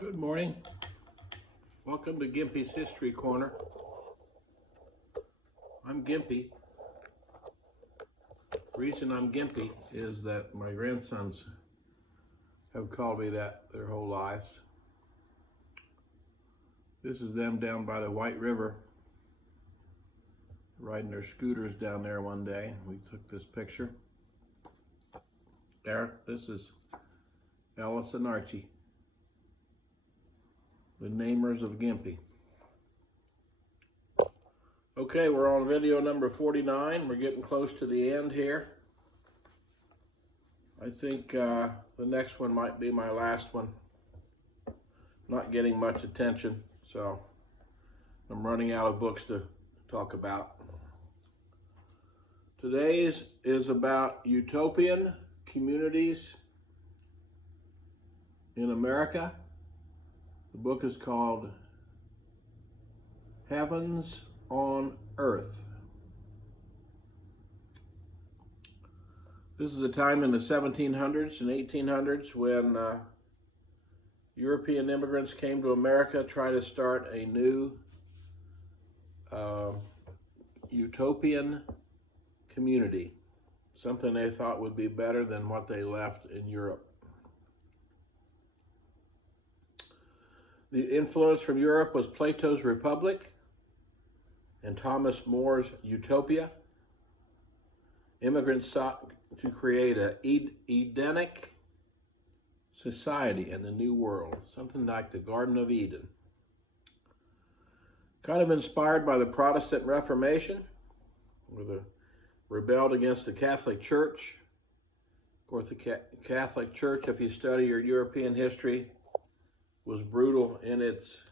Good morning. Welcome to Gimpy's History Corner. I'm Gimpy. The reason I'm Gimpy is that my grandsons have called me that their whole lives. This is them down by the White River, riding their scooters down there one day. We took this picture. There, this is Alice and Archie, the namers of Gimpy. Okay, we're on video number 49. We're getting close to the end here. I think the next one might be my last one. Not getting much attention, so I'm running out of books to talk about. Today's is about utopian communities in America. The book is called Heavens on Earth. This is a time in the 1700s and 1800s when European immigrants came to America, tried to start a new utopian community, something they thought would be better than what they left in Europe. The influence from Europe was Plato's Republic and Thomas More's Utopia. Immigrants sought to create an Edenic society in the New World, something like the Garden of Eden. Kind of inspired by the Protestant Reformation, where they rebelled against the Catholic Church. Of course, the Catholic Church, if you study your European history, was brutal in its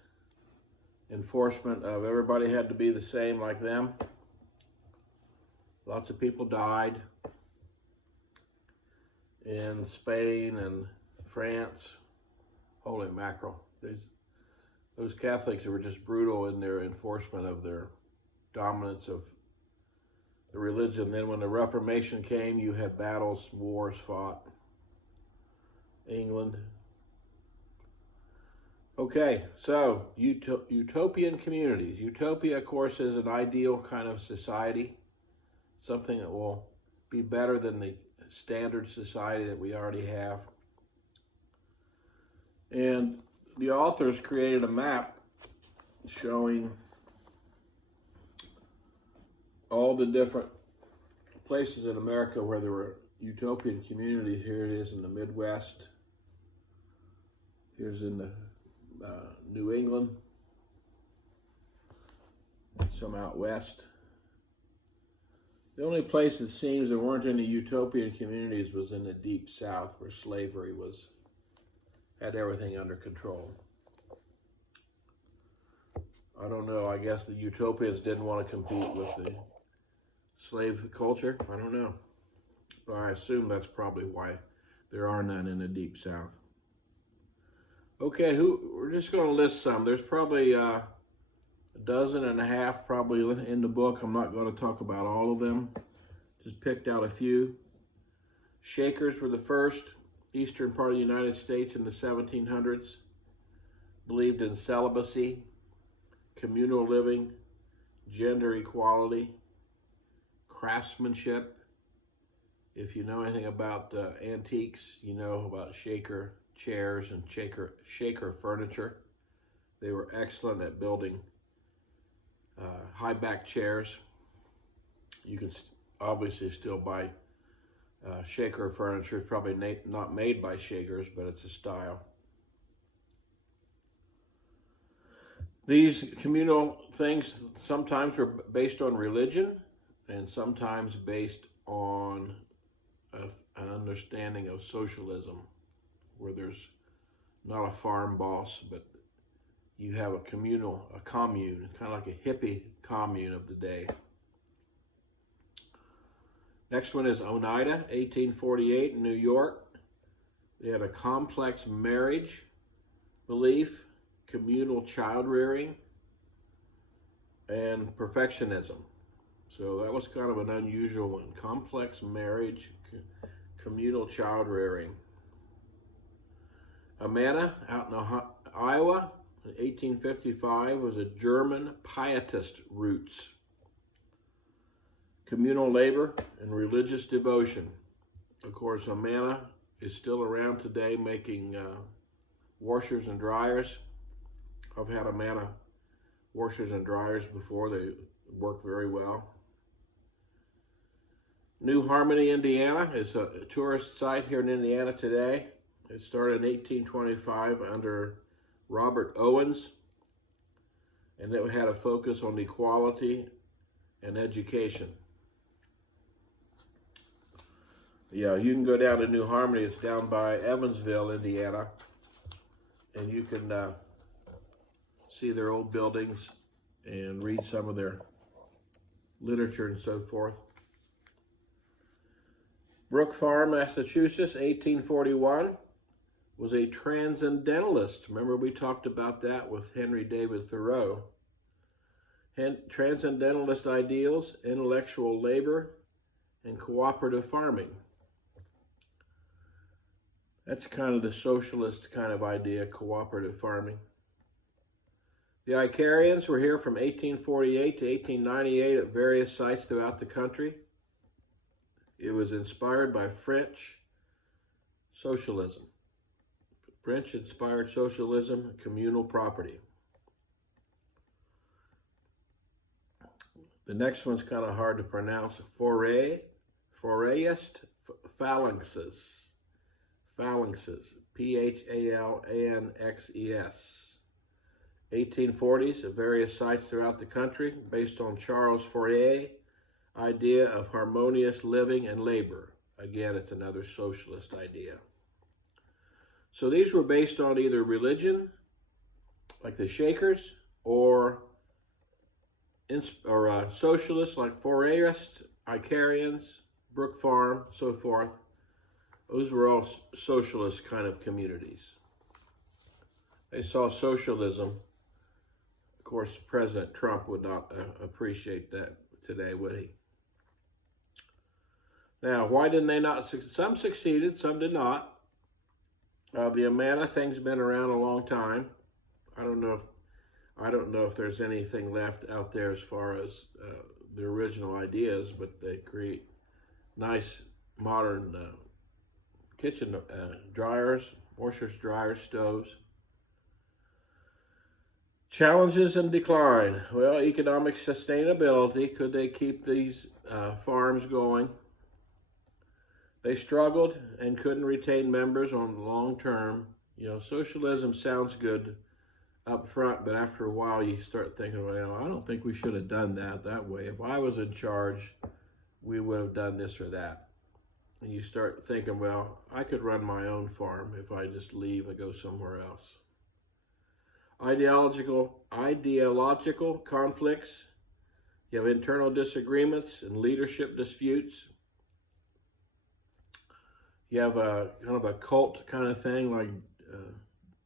enforcement of everybody had to be the same like them. Lots of people died in Spain and France. Holy mackerel. Those Catholics were just brutal in their enforcement of their dominance of the religion. Then when the Reformation came, you had battles, wars fought. England. Okay, so utopian communities. Utopia, of course, is an ideal kind of society, something that will be better than the standard society that we already have. And the authors created a map showing all the different places in America where there were utopian communities. Here it is in the Midwest. Here's in the New England, some out west. The only place it seems there weren't any utopian communities was in the deep south, where slavery had everything under control. I don't know, I guess the utopians didn't want to compete with the slave culture. I don't know. But I assume that's probably why there are none in the deep south. Okay, we're just going to list some. There's probably a dozen and a half probably in the book. I'm not going to talk about all of them. Just picked out a few. Shakers were the first eastern part of the United States in the 1700s. Believed in celibacy, communal living, gender equality, craftsmanship. If you know anything about antiques, you know about Shaker chairs and Shaker furniture. They were excellent at building high back chairs. You can obviously still buy Shaker furniture. It's probably not made by Shakers, but it's a style. These communal things sometimes were based on religion and sometimes based on an understanding of socialism, where there's not a farm boss, but you have a commune, kind of like a hippie commune of the day. Next one is Oneida, 1848 in New York. They had a complex marriage belief, communal child rearing, and perfectionism. So that was kind of an unusual one. Complex marriage, communal child rearing. Amana, out in Iowa in 1855 was a German pietist roots. Communal labor and religious devotion. Of course, Amana is still around today making washers and dryers. I've had Amana washers and dryers before. They work very well. New Harmony, Indiana is a tourist site here in Indiana today. It started in 1825 under Robert Owens, and it had a focus on equality and education. Yeah, you can go down to New Harmony. It's down by Evansville, Indiana, and you can see their old buildings and read some of their literature and so forth. Brook Farm, Massachusetts, 1841, was a transcendentalist. Remember we talked about that with Henry David Thoreau. Transcendentalist ideals, intellectual labor, and cooperative farming. That's kind of the socialist kind of idea, cooperative farming. The Icarians were here from 1848 to 1898 at various sites throughout the country. It was inspired by French socialism. French-inspired socialism, communal property. The next one's kind of hard to pronounce. Foraist phalanxes. Phalanxes, Phalanxes. 1840s at various sites throughout the country based on Charles Fourier's idea of harmonious living and labor. Again, it's another socialist idea. So these were based on either religion, like the Shakers, or socialists like Fourierists, Icarians, Brook Farm, so forth. Those were all socialist kind of communities. They saw socialism. Of course, President Trump would not appreciate that today, would he? Now, why didn't they not? Some succeeded, some did not. The Amana thing's been around a long time. I don't know if there's anything left out there as far as the original ideas, but they create nice modern kitchen dryers, washers, dryers, stoves. Challenges and decline. Well, economic sustainability. Could they keep these farms going? They struggled and couldn't retain members on long term. You know, socialism sounds good up front, but after a while you start thinking, well, I don't think we should have done that way. If I was in charge, we would have done this or that. And you start thinking, well, I could run my own farm if I just leave and go somewhere else. Ideological conflicts. You have internal disagreements and leadership disputes. You have a kind of a cult kind of thing like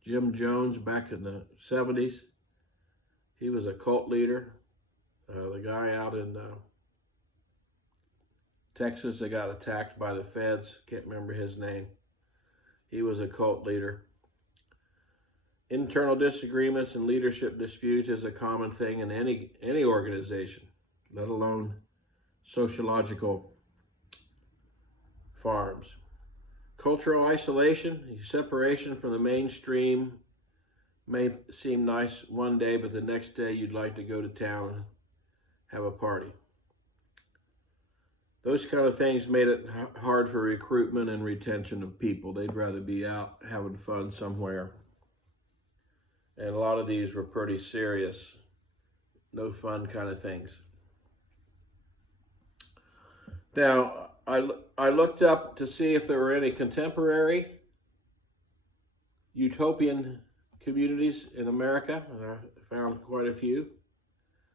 Jim Jones back in the 70s. He was a cult leader. The guy out in Texas that got attacked by the feds, can't remember his name. He was a cult leader. Internal disagreements and leadership disputes is a common thing in any organization, let alone sociological farms. Cultural isolation, separation from the mainstream may seem nice one day, but the next day you'd like to go to town and have a party. Those kind of things made it hard for recruitment and retention of people. They'd rather be out having fun somewhere. And a lot of these were pretty serious, no fun kind of things. Now, I looked up to see if there were any contemporary utopian communities in America, and I found quite a few.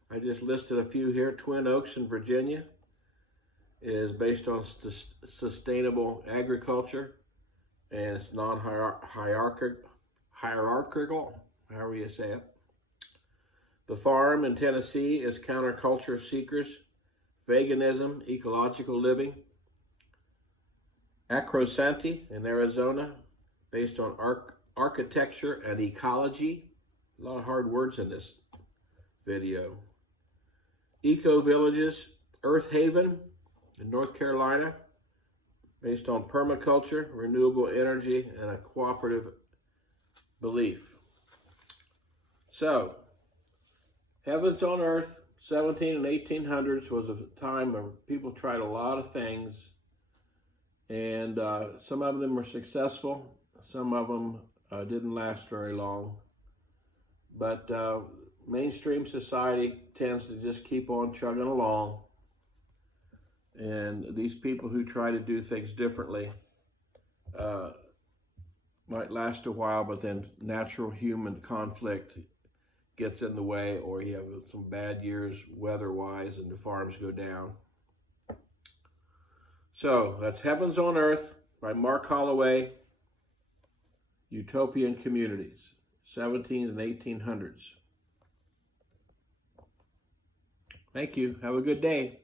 I just listed a few here. Twin Oaks in Virginia is based on sustainable agriculture, and it's non-hierarchical, however you say it. The Farm in Tennessee is counterculture seekers, veganism, ecological living. Acrosanti in Arizona, based on architecture and ecology. A lot of hard words in this video. Eco villages, Earth Haven in North Carolina, based on permaculture, renewable energy, and a cooperative belief. So, Heavens on Earth, 17 and 1800s was a time where people tried a lot of things, and some of them were successful, some of them didn't last very long. But mainstream society tends to just keep on chugging along. And these people who try to do things differently might last a while, but then natural human conflict gets in the way, or you have some bad years weather-wise and the farms go down. So that's Heavens on Earth by Mark Holloway, Utopian Communities, 17 and 1800s. Thank you. Have a good day.